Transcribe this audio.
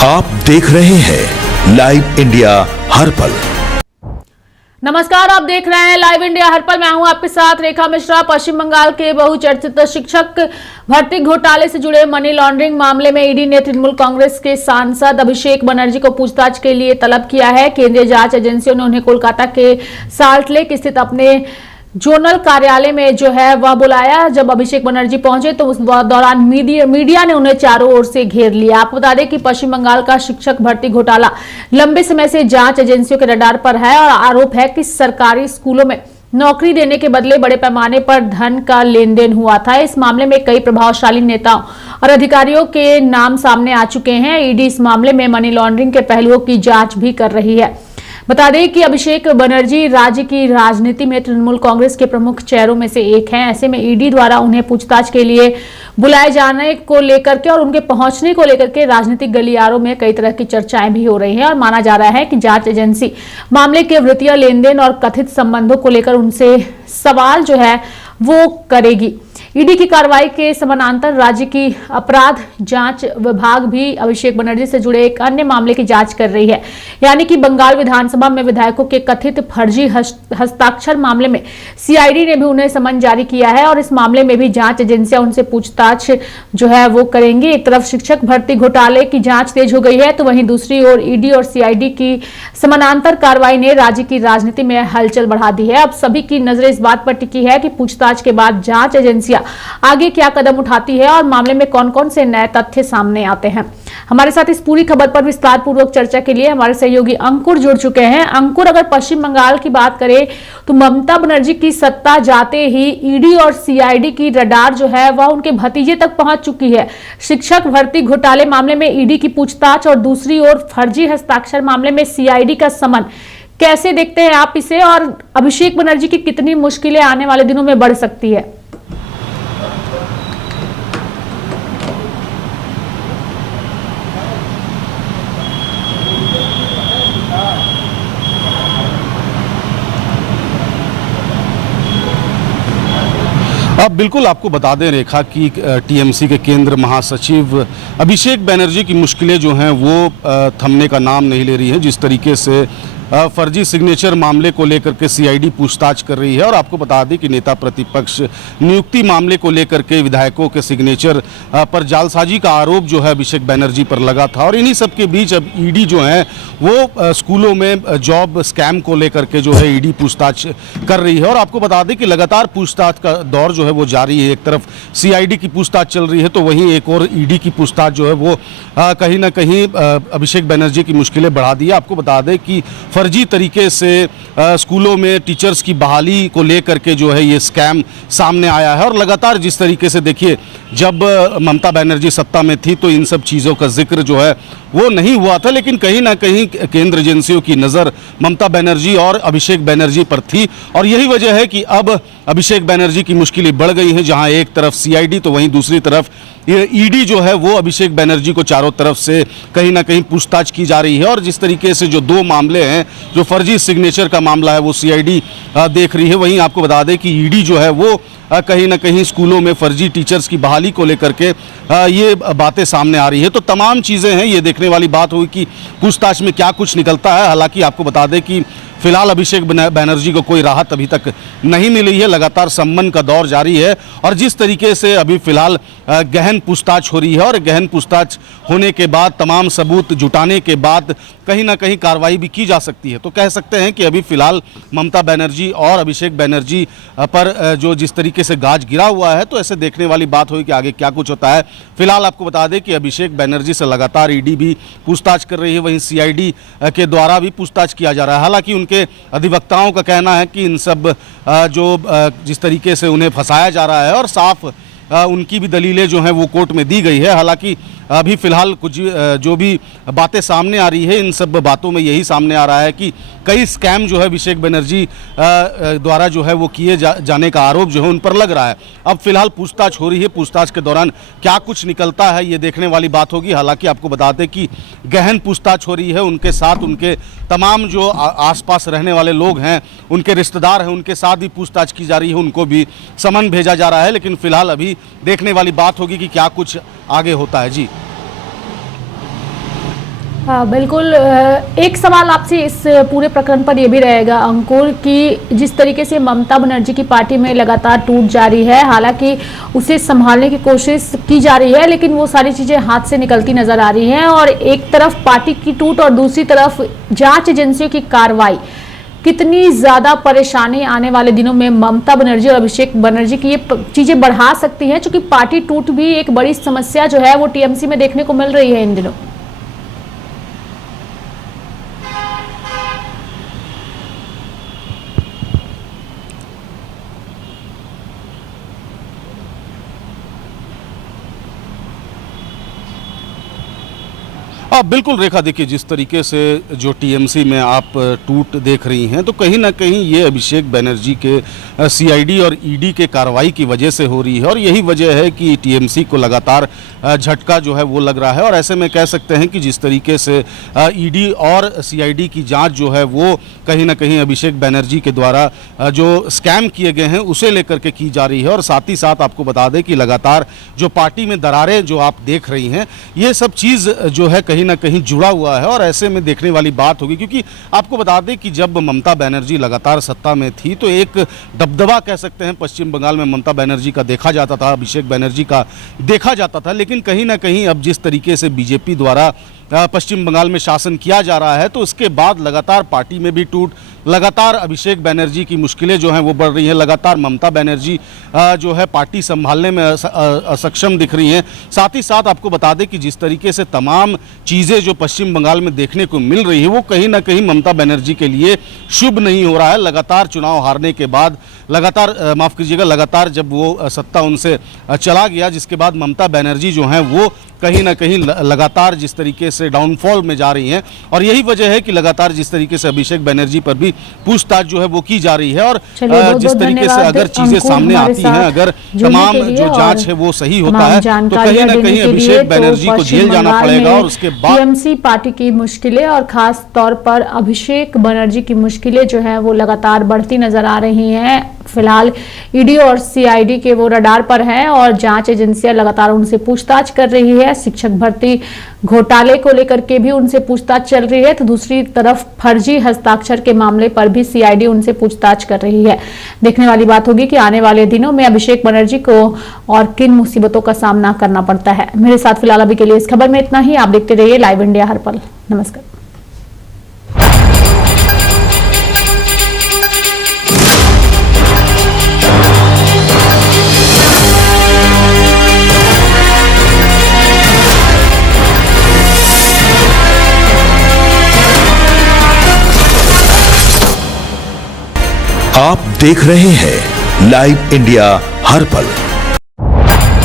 आप देख रहे हैं लाइव इंडिया हर पल। नमस्कार, आप देख रहे हैं लाइव इंडिया हर पल। मैं हूं आपके साथ रेखा मिश्रा। पश्चिम बंगाल के बहुचर्चित शिक्षक भर्ती घोटाले से जुड़े मनी लॉन्ड्रिंग मामले में ईडी ने तृणमूल कांग्रेस के सांसद अभिषेक बनर्जी को पूछताछ के लिए तलब किया है। केंद्रीय जांच एजेंसियों ने उन्हें कोलकाता के साल्ट लेक स्थित अपने जोनल कार्यालय में जो है वह बुलाया। जब अभिषेक बनर्जी पहुंचे तो उस दौरान मीडिया ने उन्हें चारों ओर से घेर लिया। आपको बता दें कि पश्चिम बंगाल का शिक्षक भर्ती घोटाला लंबे समय से जांच एजेंसियों के रडार पर है और आरोप है कि सरकारी स्कूलों में नौकरी देने के बदले बड़े पैमाने पर धन का लेन देन हुआ था। इस मामले में कई प्रभावशाली नेताओं और अधिकारियों के नाम सामने आ चुके हैं। ईडी इस मामले में मनी लॉन्ड्रिंग के पहलुओं की जांच भी कर रही है। बता दें कि अभिषेक बनर्जी राज्य की राजनीति में तृणमूल कांग्रेस के प्रमुख चेहरों में से एक हैं। ऐसे में ईडी द्वारा उन्हें पूछताछ के लिए बुलाए जाने को लेकर के और उनके पहुंचने को लेकर के राजनीतिक गलियारों में कई तरह की चर्चाएं भी हो रही हैं और माना जा रहा है कि जांच एजेंसी मामले के वित्तीय लेन देन और कथित संबंधों को लेकर उनसे सवाल जो है वो करेगी। ईडी की कार्रवाई के समानांतर राज्य की अपराध जांच विभाग भी अभिषेक बनर्जी से जुड़े एक अन्य मामले की जांच कर रही है। यानी कि बंगाल विधानसभा में विधायकों के कथित फर्जी हस्ताक्षर मामले में सीआईडी ने भी उन्हें समन जारी किया है और इस मामले में भी जांच एजेंसियां उनसे पूछताछ जो है वो करेंगी। एक तरफ शिक्षक भर्ती घोटाले की जांच तेज हो गई है तो वहीं दूसरी ओर ईडी और सीआईडी की समानांतर कार्रवाई ने राज्य की राजनीति में हलचल बढ़ा दी है। अब सभी की नजरें इस बात पर टिकी है कि पूछताछ के बाद जांच एजेंसियां आगे क्या कदम उठाती है और मामले में कौन कौन से नए तथ्य सामने आते हैं। हमारे साथ इस पूरी खबर पर विस्तार पूर्वक चर्चा के लिए हमारे सहयोगी अंकुर जुड़ चुके हैं। अंकुर, अगर पश्चिम बंगाल की बात करें तो ममता बनर्जी की सत्ता जाते ही ईडी और सीआईडी की रडार जो है वह उनके भतीजे तक पहुंच चुकी है। शिक्षक भर्ती घोटाले मामले में ईडी की पूछताछ और दूसरी ओर फर्जी हस्ताक्षर मामले में सीआईडी का समन। कैसे देखते हैं आप इसे और अभिषेक बनर्जी की कितनी मुश्किलें आने वाले दिनों में बढ़ सकती है? अब बिल्कुल आपको बता दें रेखा कि टीएमसी के केंद्र महासचिव अभिषेक बनर्जी की मुश्किलें जो हैं वो थमने का नाम नहीं ले रही हैं। जिस तरीके से फर्जी सिग्नेचर मामले को लेकर के सीआईडी पूछताछ कर रही है और आपको बता दें कि नेता प्रतिपक्ष नियुक्ति मामले को लेकर के विधायकों के सिग्नेचर पर जालसाजी का आरोप जो है अभिषेक बनर्जी पर लगा था और इन्हीं सब के बीच अब ईडी जो है वो स्कूलों में जॉब स्कैम को लेकर के जो है ईडी पूछताछ कर रही है। और आपको बता दें कि लगातार पूछताछ का दौर जो है वो जारी है। एक तरफ सीआईडी की पूछताछ चल रही है तो वहीं एक और ईडी की पूछताछ जो है वो कहीं ना कहीं अभिषेक बनर्जी की मुश्किलें बढ़ा दी है। आपको बता दें कि फर्जी तरीके से स्कूलों में टीचर्स की बहाली को लेकर के जो है ये स्कैम सामने आया है और लगातार जिस तरीके से देखिए जब ममता बनर्जी सत्ता में थी तो इन सब चीज़ों का जिक्र जो है वो नहीं हुआ था, लेकिन कहीं ना कहीं केंद्र एजेंसियों की नज़र ममता बनर्जी और अभिषेक बनर्जी पर थी और यही वजह है कि अब अभिषेक बनर्जी की मुश्किलें बढ़ गई हैं। जहां एक तरफ सीआईडी तो वहीं दूसरी तरफ ईडी जो है वो अभिषेक बनर्जी को चारों तरफ से कहीं ना कहीं पूछताछ की जा रही है। और जिस तरीके से जो दो मामले हैं, जो फर्जी सिग्नेचर का मामला है वो सीआईडी देख रही है, वहीं आपको बता दें कि ईडी जो है वो कहीं ना कहीं स्कूलों में फर्जी टीचर्स की बहाली को लेकर के ये बातें सामने आ रही है। तो तमाम चीज़ें हैं, ये देखने वाली बात हुई कि पूछताछ में क्या कुछ निकलता है। हालांकि आपको बता दें कि फिलहाल अभिषेक बनर्जी को कोई राहत अभी तक नहीं मिली है। लगातार सम्मन का दौर जारी है और जिस तरीके से अभी फिलहाल गहन पूछताछ हो रही है और गहन पूछताछ होने के बाद तमाम सबूत जुटाने के बाद कहीं ना कहीं कार्रवाई भी की जा सकती है। तो कह सकते हैं कि अभी फिलहाल ममता बनर्जी और अभिषेक बनर्जी पर जो जिस तरीके से गाज गिरा हुआ है तो ऐसे देखने वाली बात हुई कि आगे क्या कुछ होता है। फिलहाल आपको बता दें कि अभिषेक बनर्जी से लगातार ईडी भी पूछताछ कर रही है, वहीं सीआईडी के द्वारा भी पूछताछ किया जा रहा है। हालांकि के अधिवक्ताओं का कहना है कि इन सब जो जिस तरीके से उन्हें फंसाया जा रहा है और साफ उनकी भी दलीलें जो हैं वो कोर्ट में दी गई है। हालांकि अभी फिलहाल कुछ जो भी बातें सामने आ रही है, इन सब बातों में यही सामने आ रहा है कि कई स्कैम जो है अभिषेक बनर्जी द्वारा जो है वो किए जाने का आरोप जो है उन पर लग रहा है। अब फिलहाल पूछताछ हो रही है, पूछताछ के दौरान क्या कुछ निकलता है ये देखने वाली बात होगी। हालांकि आपको बता दें कि गहन पूछताछ हो रही है, उनके साथ उनके तमाम जो आसपास रहने वाले लोग हैं, उनके रिश्तेदार हैं, उनके साथ भी पूछताछ की जा रही है, उनको भी समन भेजा जा रहा है। लेकिन फिलहाल अभी देखने वाली बात होगी कि क्या कुछ आगे होता है। जी बिल्कुल। एक सवाल आपसे इस पूरे प्रकरण पर यह भी रहेगा अंकुर कि जिस तरीके से ममता बनर्जी की पार्टी में लगातार टूट जारी है, हालांकि उसे संभालने की कोशिश की जा रही है लेकिन वो सारी चीजें हाथ से निकलती नजर आ रही हैं, और एक तरफ पार्टी की टूट और दूसरी तरफ जांच एजेंसियों की कार्रवाई, कितनी ज्यादा परेशानी आने वाले दिनों में ममता बनर्जी और अभिषेक बनर्जी की ये चीजें बढ़ा सकती हैं, क्योंकि पार्टी टूट भी एक बड़ी समस्या जो है वो टीएमसी में देखने को मिल रही है इन दिनों। बिल्कुल रेखा, देखिए जिस तरीके से जो टीएमसी में आप टूट देख रही हैं, तो कहीं ना कहीं ये अभिषेक बनर्जी के सीआईडी और ईडी के कार्रवाई की वजह से हो रही है, और यही वजह है कि टीएमसी को लगातार झटका जो है वो लग रहा है। और ऐसे में कह सकते हैं कि जिस तरीके से ईडी और सीआईडी की जांच जो है वो कहीं ना कहीं अभिषेक बनर्जी के द्वारा जो स्कैम किए गए हैं उसे लेकर के की जा रही है। और साथ ही साथ आपको बता दें कि लगातार जो पार्टी में दरारें जो आप देख रही हैं, ये सब चीज़ जो है कहीं ना कहीं जुड़ा हुआ है, और ऐसे में देखने वाली बात होगी। क्योंकि आपको बता दें कि जब ममता बनर्जी लगातार सत्ता में थी तो एक दबदबा कह सकते हैं पश्चिम बंगाल में ममता बनर्जी का देखा जाता था, अभिषेक बनर्जी का देखा जाता था। लेकिन कहीं ना कहीं अब जिस तरीके से बीजेपी द्वारा पश्चिम बंगाल में शासन किया जा रहा है, तो उसके बाद लगातार पार्टी में भी टूट, लगातार अभिषेक बनर्जी की मुश्किलें जो हैं वो बढ़ रही हैं, लगातार ममता बनर्जी जो है पार्टी संभालने में असक्षम दिख रही हैं। साथ ही साथ आपको बता दें कि जिस तरीके से तमाम चीज़ें जो पश्चिम बंगाल में देखने को मिल रही है वो कहीं ना कहीं ममता बनर्जी के लिए शुभ नहीं हो रहा है। लगातार चुनाव हारने के बाद, लगातार माफ़ कीजिएगा, लगातार जब वो सत्ता उनसे चला गया, जिसके बाद ममता बनर्जी जो हैं वो कहीं ना कहीं लगातार जिस तरीके से डाउनफॉल में जा रही हैं, और यही वजह है कि लगातार जिस तरीके से अभिषेक बनर्जी पर भी पूछताछ जो है वो की जा रही है। और जिस तरीके से अगर चीजें सामने आती हैं, अगर तमाम जो जांच है वो सही होता है, तो कहीं ना कहीं अभिषेक बनर्जी को जेल जाना पड़ेगा। और उसके बाद टीएमसी पार्टी की मुश्किलें और खास तौर पर अभिषेक बनर्जी की मुश्किलें जो है वो लगातार बढ़ती नजर आ रही हैं। फिलहाल ईडी और सीआईडी के वो रडार पर हैं और जांच एजेंसियां लगातार उनसे पूछताछ कर रही है। शिक्षक भर्ती घोटाले को लेकर के भी उनसे पूछताछ चल रही है, तो दूसरी तरफ फर्जी हस्ताक्षर के मामले पर भी सीआईडी उनसे पूछताछ कर रही है। देखने वाली बात होगी कि आने वाले दिनों में अभिषेक बनर्जी को और किन मुसीबतों का सामना करना पड़ता है। मेरे साथ फिलहाल अभी के लिए इस खबर में इतना ही। आप देखते रहिए लाइव इंडिया हर पल। नमस्कार। आप देख रहे हैं लाइव इंडिया हर पल।